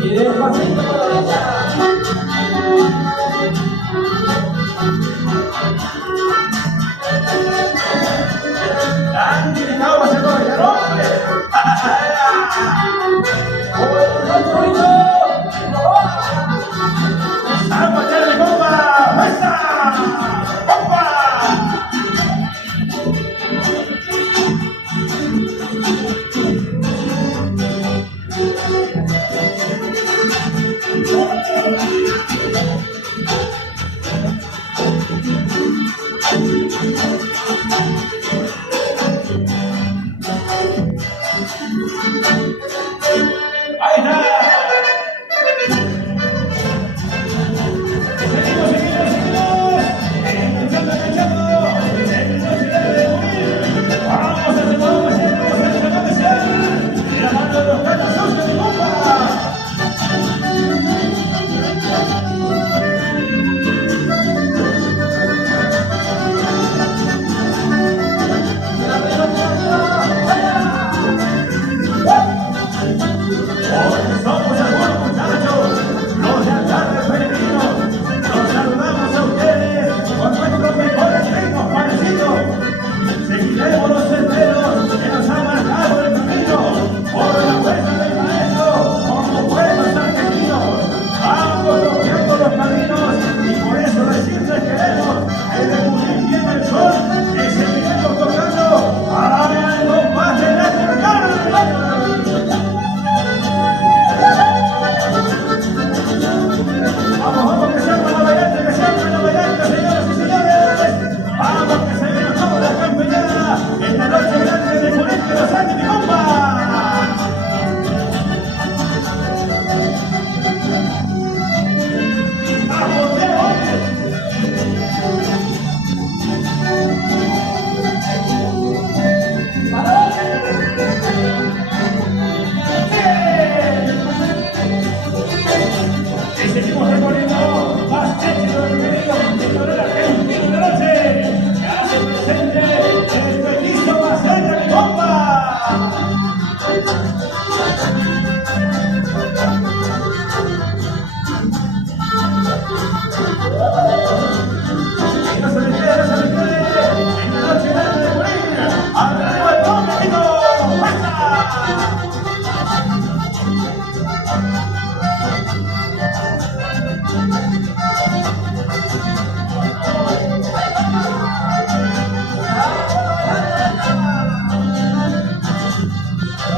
Y despacito todavía. Andy, vamos a hacer todo el hombre. ¡Vamos a echarle bomba! ¡Esa! ¡Bomba! ¡Ahí está! ¡Seguimos, seguimos, seguimos! ¡Enganchando, enganchando! ¡Vamos a hacer todo, vamos a hacer la mano de los gatos, ¡Oscar de bomba! Somos algunos muchachos, los de Alcaldes Peregrinos. Los saludamos a ustedes con nuestros mejores ritmos parecidos. Seguiremos los senderos que nos han marcado el camino por la huella del maestro como buenos argentinos. Vamos bloqueando los caminos y por eso decirles queremos el de cubrir bien el sol que seguiremos tocando al compás de la turcana. Vamos, vamos, que se arma la variante, señoras y señores. Vamos, que se viene toda la campeonada en la noche grande de Junín de los Andes de Compa. ¡Vamos, Diego! Y seguimos recorriendo más éxito del querido Pintorero Argentino de noche, que hace presente el petizo Maceta de Compa. Y no se me quede, en la noche grande de Junín, arriba el competito, ¡fuerza!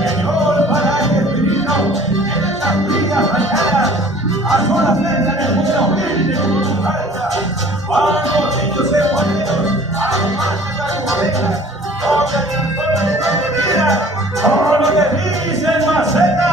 Señor paraje espiritual, en estas frías mañanas, a solas cerca del mundo humilde como su falta, vamos niños escualitos, a más de las morenas, donde el sol de la vida, todo lo que dicen Maceta.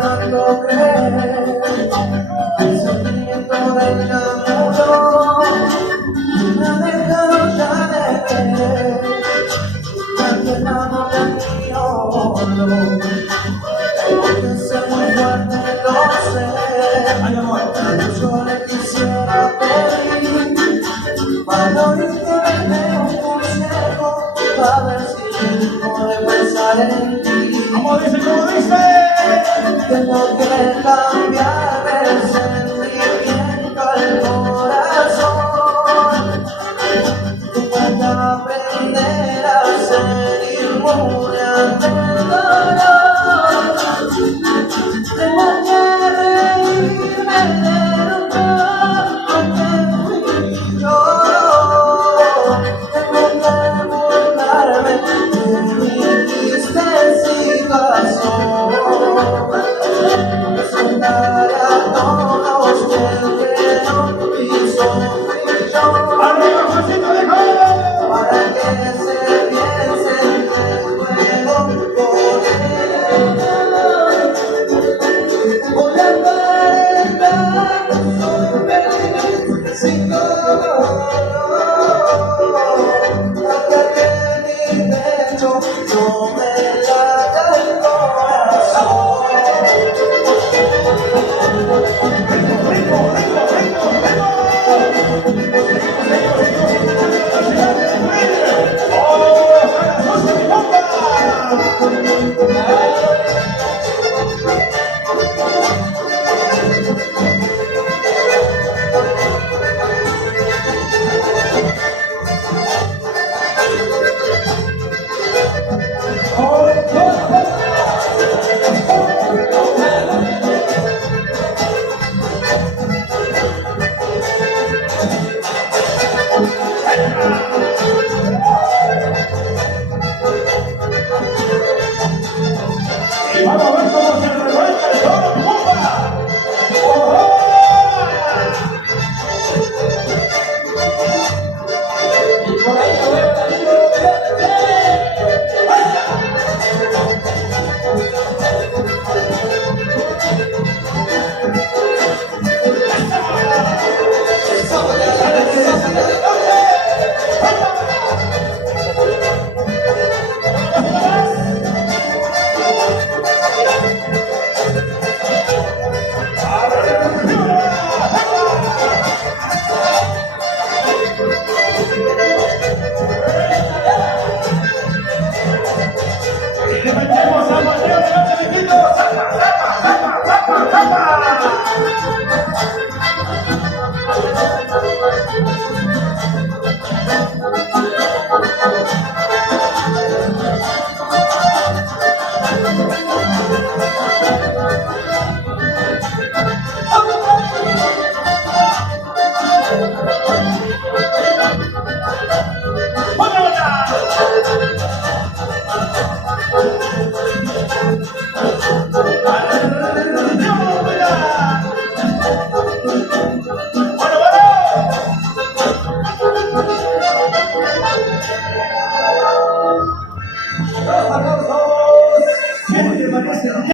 Tanto creer el sentimiento del enamoró me ha dejado ya de ver tanto el amor de mi oro tengo que ser muy fuerte, lo sé yo le quisiera pedir para irte un consejo para ver si puedo pensar en ti. ¿Cómo dice? ¿Cómo dice? Tengo que cambiar el sentimiento al corazón. perderé.